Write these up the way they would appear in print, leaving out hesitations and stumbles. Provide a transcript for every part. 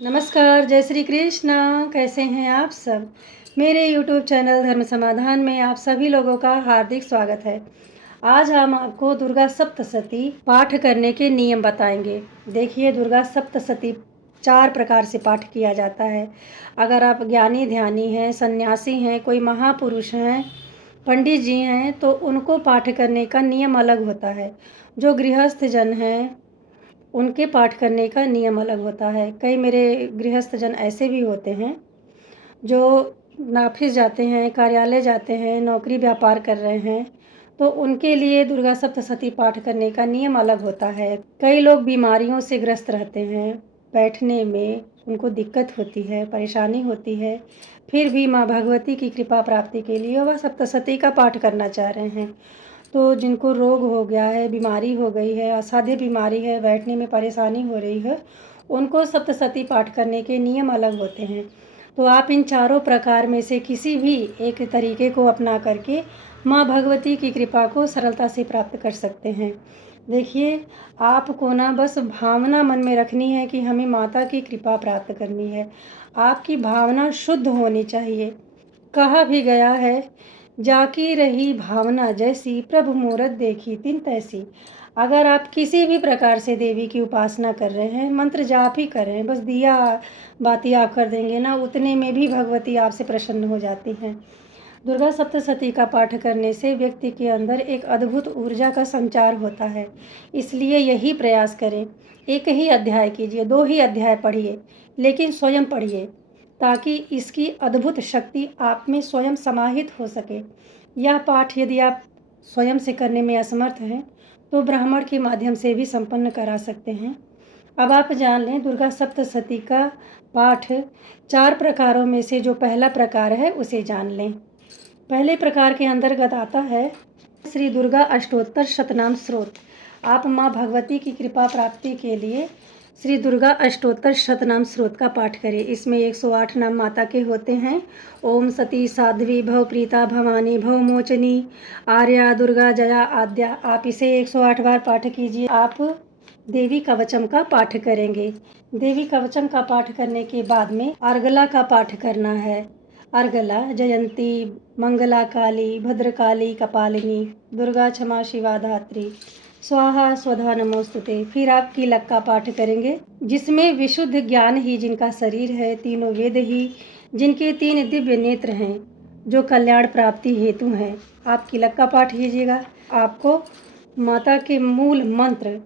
नमस्कार, जय श्री कृष्ण। कैसे हैं आप सब? मेरे यूट्यूब चैनल धर्म समाधान में आप सभी लोगों का हार्दिक स्वागत है। आज हम आपको दुर्गा सप्तशती पाठ करने के नियम बताएंगे। देखिए, दुर्गा सप्तशती 4 प्रकार से पाठ किया जाता है। अगर आप ज्ञानी ध्यानी हैं, सन्यासी हैं, कोई महापुरुष हैं, पंडित जी हैं, तो उनको पाठ करने का नियम अलग होता है। जो गृहस्थ जन हैं, उनके पाठ करने का नियम अलग होता है। कई मेरे गृहस्थ जन ऐसे भी होते हैं जो ऑफिस जाते हैं, कार्यालय जाते हैं, नौकरी व्यापार कर रहे हैं, तो उनके लिए दुर्गा सप्तशती पाठ करने का नियम अलग होता है। कई लोग बीमारियों से ग्रस्त रहते हैं, बैठने में उनको दिक्कत होती है, परेशानी होती है, फिर भी माँ भगवती की कृपा प्राप्ति के लिए वह सप्तशती का पाठ करना चाह रहे हैं। तो जिनको रोग हो गया है, बीमारी हो गई है, असाध्य बीमारी है, बैठने में परेशानी हो रही है, उनको सप्तशती पाठ करने के नियम अलग होते हैं। तो आप इन चारों प्रकार में से किसी भी एक तरीके को अपना करके माँ भगवती की कृपा को सरलता से प्राप्त कर सकते हैं। देखिए, आपको ना बस भावना मन में रखनी है कि हमें माता की कृपा प्राप्त करनी है। आपकी भावना शुद्ध होनी चाहिए। कहा भी गया है, जाकी रही भावना जैसी प्रभु मूरत देखी तिन तैसी। अगर आप किसी भी प्रकार से देवी की उपासना कर रहे हैं, मंत्र जाप ही कर रहे हैं, बस दिया बाती आप कर देंगे ना, उतने में भी भगवती आपसे प्रसन्न हो जाती हैं। दुर्गा सप्तशती का पाठ करने से व्यक्ति के अंदर एक अद्भुत ऊर्जा का संचार होता है। इसलिए यही प्रयास करें, एक ही अध्याय कीजिए, 2 ही अध्याय पढ़िए, लेकिन स्वयं पढ़िए, ताकि इसकी अद्भुत शक्ति आप में स्वयं समाहित हो सके। यह पाठ यदि आप स्वयं से करने में असमर्थ हैं, तो ब्राह्मण के माध्यम से भी संपन्न करा सकते हैं। अब आप जान लें, दुर्गा सप्तशती का पाठ 4 प्रकारों में से जो पहला प्रकार है उसे जान लें। पहले प्रकार के अंतर्गत आता है श्री दुर्गा अष्टोत्तर शतनाम स्तोत्र। आप माँ भगवती की कृपा प्राप्ति के लिए श्री दुर्गा अष्टोत्तर शतनाम स्तोत्र का पाठ करें। इसमें 108 नाम माता के होते हैं। ओम सती साध्वी भव प्रीता भवानी भव मोचनी आर्या दुर्गा जया आद्या। आप इसे 108 बार पाठ कीजिए। आप देवी कवचम का पाठ करेंगे। देवी कवचम का पाठ करने के बाद में अर्गला का पाठ करना है। अर्गला जयंती मंगला काली भद्रकाली कपालिनी दुर्गा क्षमा शिवा धात्री स्वाहा स्वधा नमोस्तुते। फिर आप कीलक का पाठ करेंगे, जिसमें विशुद्ध ज्ञान ही जिनका शरीर है, तीनों वेद ही जिनके 3 दिव्य नेत्र हैं, जो कल्याण प्राप्ति हेतु हैं, आप कीलक का पाठ कीजिएगा। आपको माता के मूल मंत्र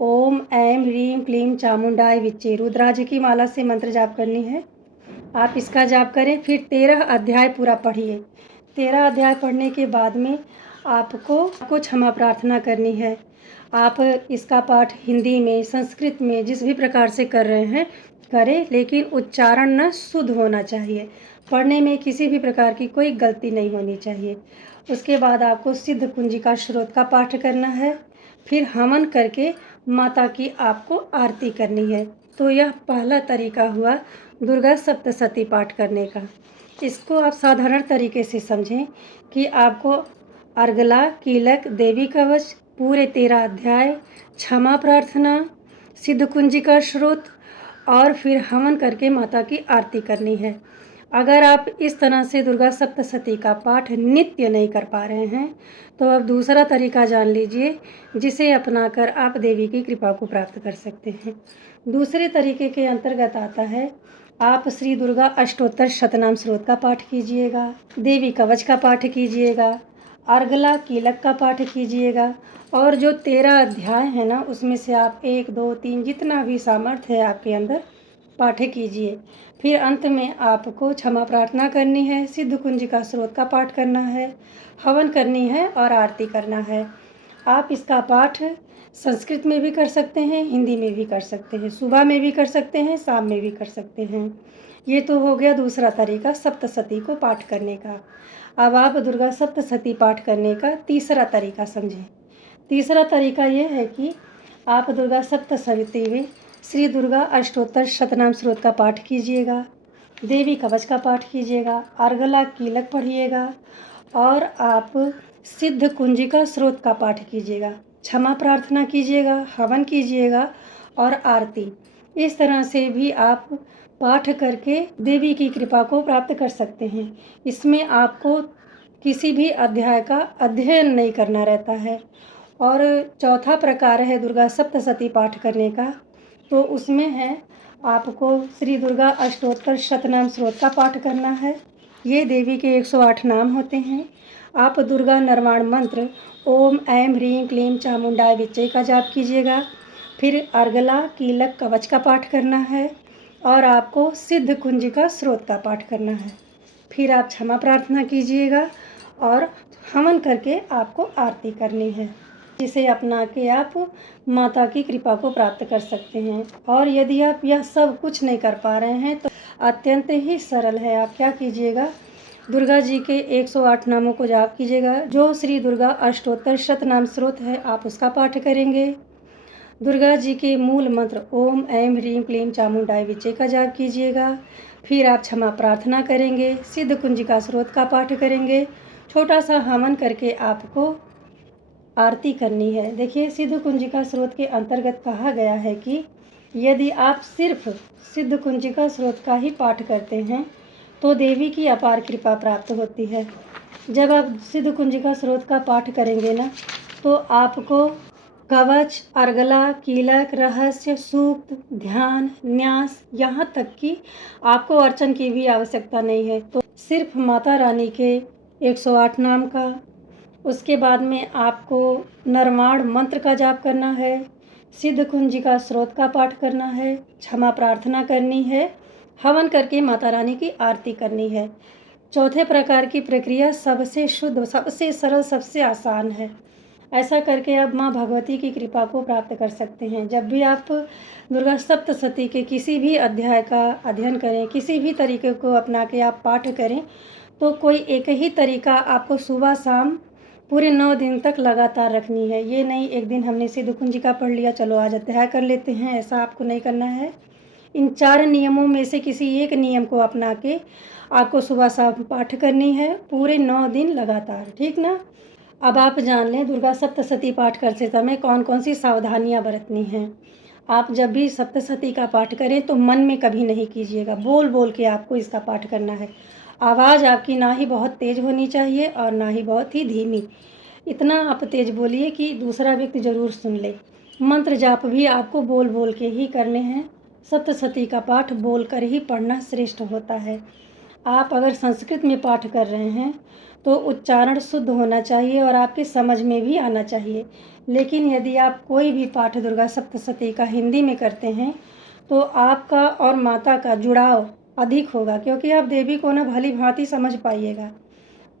ओम ऐं ह्रीं क्लीं चामुंडाय विच्चे रुद्राज की माला से मंत्र जाप करनी है। आप इसका जाप करें। फिर 13 अध्याय पूरा पढ़िए। 13 अध्याय पढ़ने के बाद में आपको क्षमा प्रार्थना करनी है। आप इसका पाठ हिंदी में, संस्कृत में, जिस भी प्रकार से कर रहे हैं करें, लेकिन उच्चारण न शुद्ध होना चाहिए। पढ़ने में किसी भी प्रकार की कोई गलती नहीं होनी चाहिए। उसके बाद आपको सिद्ध कुंजिका स्रोत का पाठ करना है। फिर हवन करके माता की आपको आरती करनी है। तो यह पहला तरीका हुआ दुर्गा सप्तशती पाठ करने का। इसको आप साधारण तरीके से समझें कि आपको अर्गला, कीलक, देवी कवच, पूरे 13 अध्याय, क्षमा प्रार्थना, सिद्ध कुंजिका स्रोत और फिर हवन करके माता की आरती करनी है। अगर आप इस तरह से दुर्गा सप्तशती का पाठ नित्य नहीं कर पा रहे हैं, तो अब दूसरा तरीका जान लीजिए, जिसे अपनाकर आप देवी की कृपा को प्राप्त कर सकते हैं। दूसरे तरीके के अंतर्गत आता है, आप श्री दुर्गा अष्टोत्तर शतनाम स्तोत्र का पाठ कीजिएगा, देवी कवच का पाठ कीजिएगा, अर्गला कीलक का पाठ कीजिएगा, और जो 13 अध्याय है ना, उसमें से आप 1, 2, 3 जितना भी सामर्थ्य है आपके अंदर पाठ कीजिए। फिर अंत में आपको क्षमा प्रार्थना करनी है, सिद्ध कुंजिका स्रोत का पाठ करना है, हवन करनी है और आरती करना है। आप इसका पाठ संस्कृत में भी कर सकते हैं, हिंदी में भी कर सकते हैं, सुबह में भी कर सकते हैं, शाम में भी कर सकते हैं। ये तो हो गया दूसरा तरीका सप्तशती को पाठ करने का। अब आप दुर्गा सप्तशती पाठ करने का तीसरा तरीका समझें। तीसरा तरीका ये है कि आप दुर्गा सप्तशती में श्री दुर्गा अष्टोत्तर शतनाम स्तोत्र का पाठ कीजिएगा, देवी कवच का पाठ कीजिएगा, अर्गला कीलक पढ़िएगा और आप सिद्ध कुंजिका स्रोत का पाठ कीजिएगा, क्षमा प्रार्थना कीजिएगा, हवन कीजिएगा और आरती। इस तरह से भी आप पाठ करके देवी की कृपा को प्राप्त कर सकते हैं। इसमें आपको किसी भी अध्याय का अध्ययन नहीं करना रहता है। और चौथा प्रकार है दुर्गा सप्तशती पाठ करने का, तो उसमें है आपको श्री दुर्गा अष्टोत्तर शतनाम स्तोत्र का पाठ करना है। ये देवी के 108 नाम होते हैं। आप दुर्गा निर्वाण मंत्र ओम ऐं ह्रीं क्लीं चामुंडाय विच्चे का जाप कीजिएगा। फिर अर्गला कीलक कवच का पाठ करना है और आपको सिद्ध कुंजिका स्रोत का पाठ करना है। फिर आप क्षमा प्रार्थना कीजिएगा और हवन करके आपको आरती करनी है, जिसे अपना के आप माता की कृपा को प्राप्त कर सकते हैं। और यदि आप यह सब कुछ नहीं कर पा रहे हैं तो अत्यंत ही सरल है। आप क्या कीजिएगा, दुर्गा जी के 108 नामों को जाप कीजिएगा। जो श्री दुर्गा अष्टोत्तर शतनाम स्तोत्र है आप उसका पाठ करेंगे। दुर्गा जी के मूल मंत्र ओम ऐं ह्रीं क्लीं चामुंडाय विच्चे का जाप कीजिएगा। फिर आप क्षमा प्रार्थना करेंगे, सिद्ध कुंजिका स्रोत का पाठ करेंगे, छोटा सा हवन करके आपको आरती करनी है। देखिए, सिद्ध कुंजिका स्रोत के अंतर्गत कहा गया है कि यदि आप सिर्फ सिद्ध कुंजिका स्रोत का ही पाठ करते हैं तो देवी की अपार कृपा प्राप्त होती है। जब आप सिद्ध कुंजिका स्रोत का पाठ करेंगे ना, तो आपको कवच, अर्गला, कीलक, रहस्य, सूक्त, ध्यान, न्यास, यहाँ तक कि आपको अर्चन की भी आवश्यकता नहीं है। तो सिर्फ माता रानी के 108 नाम का, उसके बाद में आपको निर्वाण मंत्र का जाप करना है, सिद्ध कुंजिका स्रोत का पाठ करना है, क्षमा प्रार्थना करनी है, हवन करके माता रानी की आरती करनी है। चौथे प्रकार की प्रक्रिया सबसे शुद्ध, सबसे सरल, सबसे आसान है। ऐसा करके आप माँ भगवती की कृपा को प्राप्त कर सकते हैं। जब भी आप दुर्गा सप्तशती के किसी भी अध्याय का अध्ययन करें, किसी भी तरीके को अपना के आप पाठ करें, तो कोई एक ही तरीका आपको सुबह शाम पूरे 9 दिन तक लगातार रखनी है। ये नहीं एक दिन हमने सिद्ध कुंजिका पढ़ लिया, चलो आज अध्याय कर लेते हैं, ऐसा आपको नहीं करना है। इन 4 नियमों में से किसी एक नियम को अपना के आपको सुबह शाम पाठ करनी है, पूरे 9 दिन लगातार, ठीक ना। अब आप जान लें दुर्गा सप्तशती पाठ करते समय कौन कौन सी सावधानियां बरतनी हैं। आप जब भी सप्तशती का पाठ करें तो मन में कभी नहीं कीजिएगा, बोल बोल के आपको इसका पाठ करना है। आवाज़ आपकी ना ही बहुत तेज़ होनी चाहिए और ना ही बहुत ही धीमी। इतना आप तेज़ बोलिए कि दूसरा व्यक्ति ज़रूर सुन ले। मंत्र जाप भी आपको बोल बोल के ही करने हैं। सप्तशती का पाठ बोल कर ही पढ़ना श्रेष्ठ होता है। आप अगर संस्कृत में पाठ कर रहे हैं तो उच्चारण शुद्ध होना चाहिए और आपके समझ में भी आना चाहिए। लेकिन यदि आप कोई भी पाठ दुर्गा सप्तशती का हिंदी में करते हैं तो आपका और माता का जुड़ाव अधिक होगा, क्योंकि आप देवी को ना भली भांति समझ पाइएगा।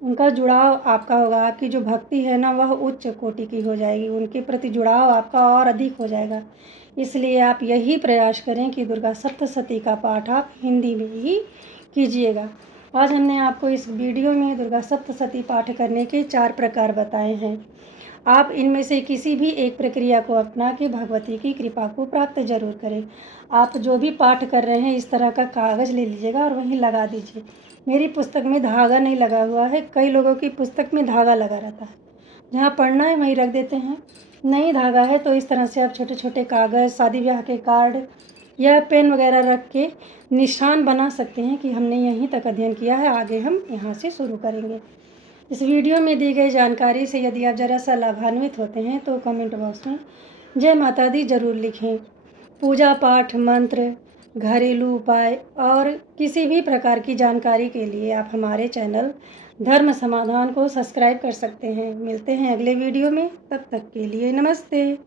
उनका जुड़ाव आपका होगा, आपकी जो भक्ति है ना वह उच्च कोटि की हो जाएगी, उनके प्रति जुड़ाव आपका और अधिक हो जाएगा। इसलिए आप यही प्रयास करें कि दुर्गा सप्तशती का पाठ आप हिंदी में ही कीजिएगा। आज हमने आपको इस वीडियो में दुर्गा सप्तशती पाठ करने के 4 प्रकार बताए हैं। आप इनमें से किसी भी एक प्रक्रिया को अपना के भगवती की कृपा को प्राप्त जरूर करें। आप जो भी पाठ कर रहे हैं इस तरह का कागज़ ले लीजिएगा और वहीं लगा दीजिए। मेरी पुस्तक में धागा नहीं लगा हुआ है, कई लोगों की पुस्तक में धागा लगा रहता है, जहाँ पढ़ना है वहीं रख देते हैं। नहीं धागा है तो इस तरह से आप छोटे छोटे कागज़, शादी ब्याह के कार्ड या पेन वगैरह रख के निशान बना सकते हैं कि हमने यहीं तक अध्ययन किया है, आगे हम यहाँ से शुरू करेंगे। इस वीडियो में दी गई जानकारी से यदि आप ज़रा सा लाभान्वित होते हैं तो कमेंट बॉक्स में जय माता दी ज़रूर लिखें। पूजा पाठ, मंत्र, घरेलू उपाय और किसी भी प्रकार की जानकारी के लिए आप हमारे चैनल धर्म समाधान को सब्सक्राइब कर सकते हैं। मिलते हैं अगले वीडियो में, तब तक के लिए नमस्ते।